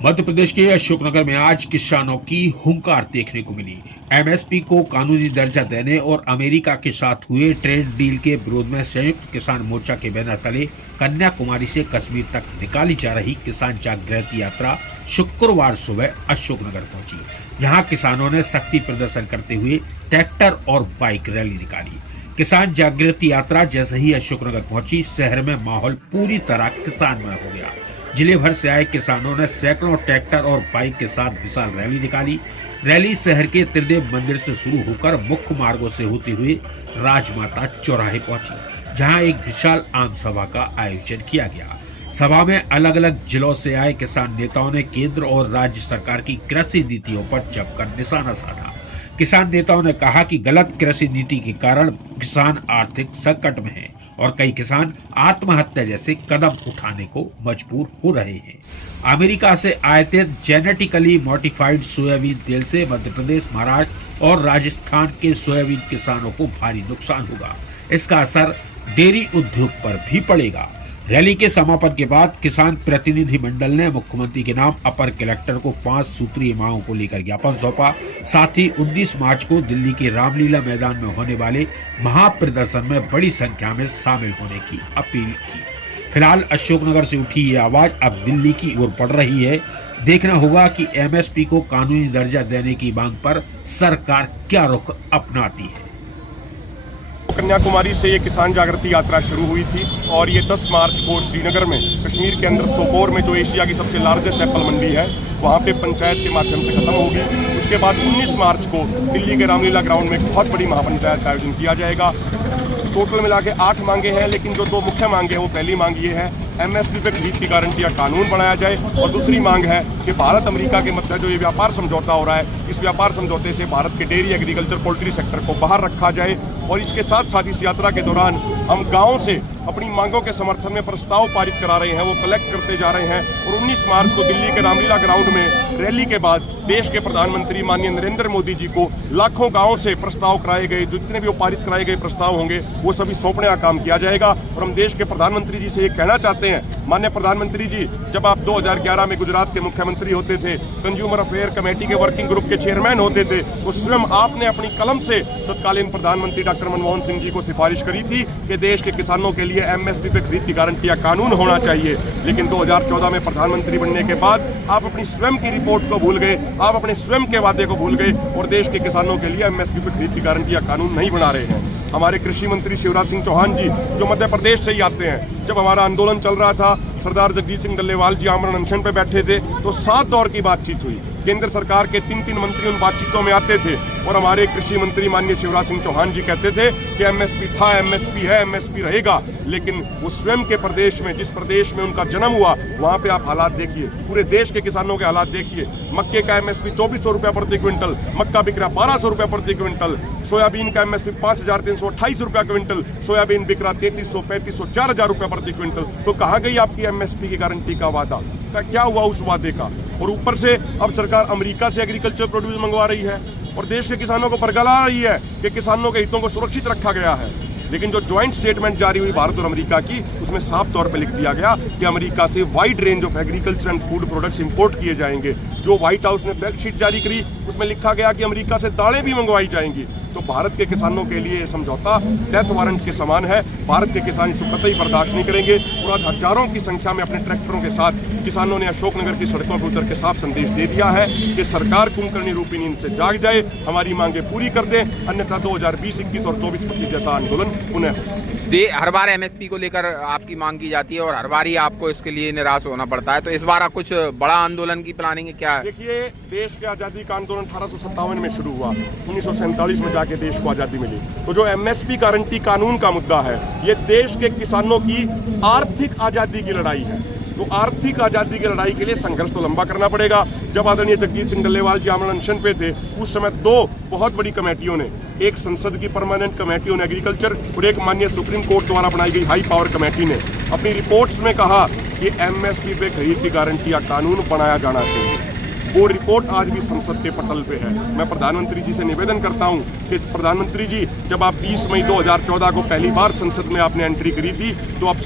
मध्य प्रदेश के अशोकनगर में आज किसानों की हुंकार देखने को मिली। एमएसपी को कानूनी दर्जा देने और अमेरिका के साथ हुए ट्रेड डील के विरोध में संयुक्त किसान मोर्चा के बैनर तले कन्याकुमारी से कश्मीर तक निकाली जा रही किसान जागृति यात्रा शुक्रवार सुबह अशोकनगर पहुंची। यहाँ किसानों ने शक्ति प्रदर्शन करते हुए ट्रैक्टर और बाइक रैली निकाली। किसान जागृति यात्रा जैसे ही अशोकनगर पहुंची, शहर में माहौल पूरी तरह किसानमय हो गया। जिले भर से आए किसानों ने सैकड़ों ट्रैक्टर और बाइक के साथ विशाल रैली निकाली। रैली शहर के त्रिदेव मंदिर से शुरू होकर मुख्य मार्गों से होते हुए राजमाता चौराहे पहुंची, जहां एक विशाल आम सभा का आयोजन किया गया। सभा में अलग अलग जिलों से आए किसान नेताओं ने केंद्र और राज्य सरकार की कृषि नीतियों पर जमकर निशाना साधा। किसान नेताओं ने कहा कि गलत कृषि नीति के कारण किसान आर्थिक संकट में हैं और कई किसान आत्महत्या जैसे कदम उठाने को मजबूर हो रहे हैं। अमेरिका से आयातित जेनेटिकली मॉडिफाइड सोयाबीन तेल से मध्य प्रदेश, महाराष्ट्र और राजस्थान के सोयाबीन किसानों को भारी नुकसान होगा। इसका असर डेयरी उद्योग पर भी पड़ेगा। रैली के समापन के बाद किसान प्रतिनिधि मंडल ने मुख्यमंत्री के नाम अपर कलेक्टर को 5 सूत्रीय मांगों को लेकर ज्ञापन सौंपा। साथ ही 19 मार्च को दिल्ली के रामलीला मैदान में होने वाले महाप्रदर्शन में बड़ी संख्या में शामिल होने की अपील की। फिलहाल अशोकनगर से उठी ये आवाज अब दिल्ली की ओर बढ़ रही है। देखना होगा कि एमएसपी को कानूनी दर्जा देने की मांग पर सरकार क्या रुख अपनाती है। कन्याकुमारी से ये किसान जागृति यात्रा शुरू हुई थी और ये 10 मार्च को श्रीनगर में, कश्मीर के अंदर सोपोर में जो एशिया की सबसे लार्जेस्ट एप्पल मंडी है, वहाँ पे पंचायत के माध्यम से खत्म होगी। उसके बाद 19 मार्च को दिल्ली के रामलीला ग्राउंड में एक बहुत बड़ी महापंचायत का आयोजन किया जाएगा। टोटल मिला के 8 मांगे हैं, लेकिन जो 2 मुख्य मांगे हैं वो पहली मांग ये है एमएसपी पे खरीद की गारंटी या कानून बनाया जाए, और दूसरी मांग है कि भारत अमेरिका के मध्य जो ये व्यापार समझौता हो रहा है, इस व्यापार समझौते से भारत के डेयरी, एग्रीकल्चर, पोल्ट्री सेक्टर को बाहर रखा जाए। और इसके साथ साथ इस यात्रा के दौरान हम गाँव से अपनी मांगों के समर्थन में प्रस्ताव पारित करा रहे हैं, वो कलेक्ट करते जा रहे हैं। और 19 मार्च को दिल्ली के रामलीला ग्राउंड में रैली के बाद देश के प्रधानमंत्री माननीय नरेंद्र मोदी जी को लाखों गाँव से प्रस्ताव कराए गए, जितने भी वो पारित कराए गए प्रस्ताव होंगे वो सभी सौंपने का काम किया जाएगा। और हम देश के प्रधानमंत्री जी से ये कहना चाहते हैं, माननीय प्रधानमंत्री जी, जब आप 2011 में गुजरात के मुख्यमंत्री होते थे, कंज्यूमर अफेयर कमेटी के वर्किंग ग्रुप के चेयरमैन होते थे, तो स्वयं आपने अपनी कलम से तत्कालीन प्रधानमंत्री डॉक्टर मनमोहन सिंह जी को सिफारिश करी थी कि देश के किसानों के लिए एमएसपी पे खरीद की गारंटी या कानून होना चाहिए। लेकिन 2014 में प्रधानमंत्री बनने के बाद आप अपनी स्वयं की रिपोर्ट को भूल गए, आप अपने स्वयं के वादे को भूल गए और देश के किसानों के लिए एमएसपी पे खरीद की गारंटी या कानून नहीं बना रहे हैं। हमारे कृषि मंत्री शिवराज सिंह चौहान जी, जो मध्य प्रदेश से ही आते हैं, जब हमारा आंदोलन चल रहा था, सरदार जगजीत सिंह डल्लेवाल जी आमरण अनशन पे बैठे थे, तो 7 दौर की बातचीत हुई। केंद्र सरकार के 3 मंत्री उन बातचीतों में आते थे और हमारे कृषि मंत्री माननीय शिवराज सिंह चौहान जी कहते थे कि एमएसपी था, एमएसपी है, एमएसपी रहेगा। लेकिन वो स्वयं के प्रदेश में, जिस प्रदेश में उनका जन्म हुआ, वहाँ पे आप हालात देखिए, पूरे देश के किसानों के हालात देखिए। मक्के का एमएसपी 2400 रुपये प्रति क्विंटल, मक्का बिक रहा 1200 रुपये प्रति क्विंटल, सोयाबीन का एमएसपी 5328 रुपये क्विंटल, सोयाबीन बिक रहा 3300, 3500, 4000 रुपये प्रति क्विंटल। तो कहाँ गई आपकी एमएसपी की गारंटी का वादा? क्या हुआ उस वादे का? और ऊपर से अब सरकार अमेरिका से एग्रीकल्चर प्रोड्यूस मंगवा रही है और देश के किसानों को बरगला रही है कि किसानों के हितों को सुरक्षित रखा गया है। लेकिन जो ज्वाइंट स्टेटमेंट जारी हुई भारत और अमेरिका की, उसमें साफ तौर पर लिख दिया गया कि अमेरिका से wide range of agriculture and food products import किए जाएंगे। जो व्हाइट हाउस ने फैक्ट शीट जारी करी, उसमें लिखा गया कि अमेरिका से दालें भी मंगवाई जाएंगी। तो भारत के किसानों के लिए समझौता डेथ वारंट के समान है। भारत के किसान इसको कतई बर्दाश्त नहीं करेंगे। और आज हजारों की संख्या में अपने ट्रैक्टरों के साथ किसानों ने अशोकनगर की सड़कों पर उतर के साफ संदेश दे दिया है कि सरकार कुंभकर्णी रूपी नींद से जाग जाए, हमारी मांगे पूरी कर दे, अन्यथा 2020, 21 और 24-25 जैसा आंदोलन पुनः हो। हर बार एमएसपी को लेकर आपकी मांग की जाती है और हर बार ही आपको इसके लिए निराश होना पड़ता है, तो इस बार कुछ बड़ा आंदोलन की प्लानिंग है क्या? देखिए, देश के आज़ादी का आंदोलन 1857 में शुरू हुआ, 1947 में जाके देश को आज़ादी मिली। तो जो एमएसपी गारंटी कानून का मुद्दा है, ये देश के किसानों की आर्थिक आज़ादी की लड़ाई है। तो आर्थिक आज़ादी की लड़ाई के लिए संघर्ष तो लंबा करना पड़ेगा। जब आदरणीय जगजीत सिंह डल्लेवाल जी आमरण अनशन पे थे, उस समय 2 बहुत बड़ी कमेटियों ने, एक संसद की परमानेंट कमेटी ऑन एग्रीकल्चर और एक माननीय सुप्रीम कोर्ट द्वारा बनाई गई हाई पावर कमेटी ने अपनी रिपोर्ट्स में कहा कि एमएसपी पे खरीद की गारंटी या कानून बनाया जाना चाहिए। वो रिपोर्ट आज भी संसद के पटल पे है। मैं प्रधानमंत्री जी से निवेदन करता हूं कि प्रधानमंत्री जी, जब आप 20 मई 2014 को पहली बार संसद में आपने एंट्री करी थी, तो आप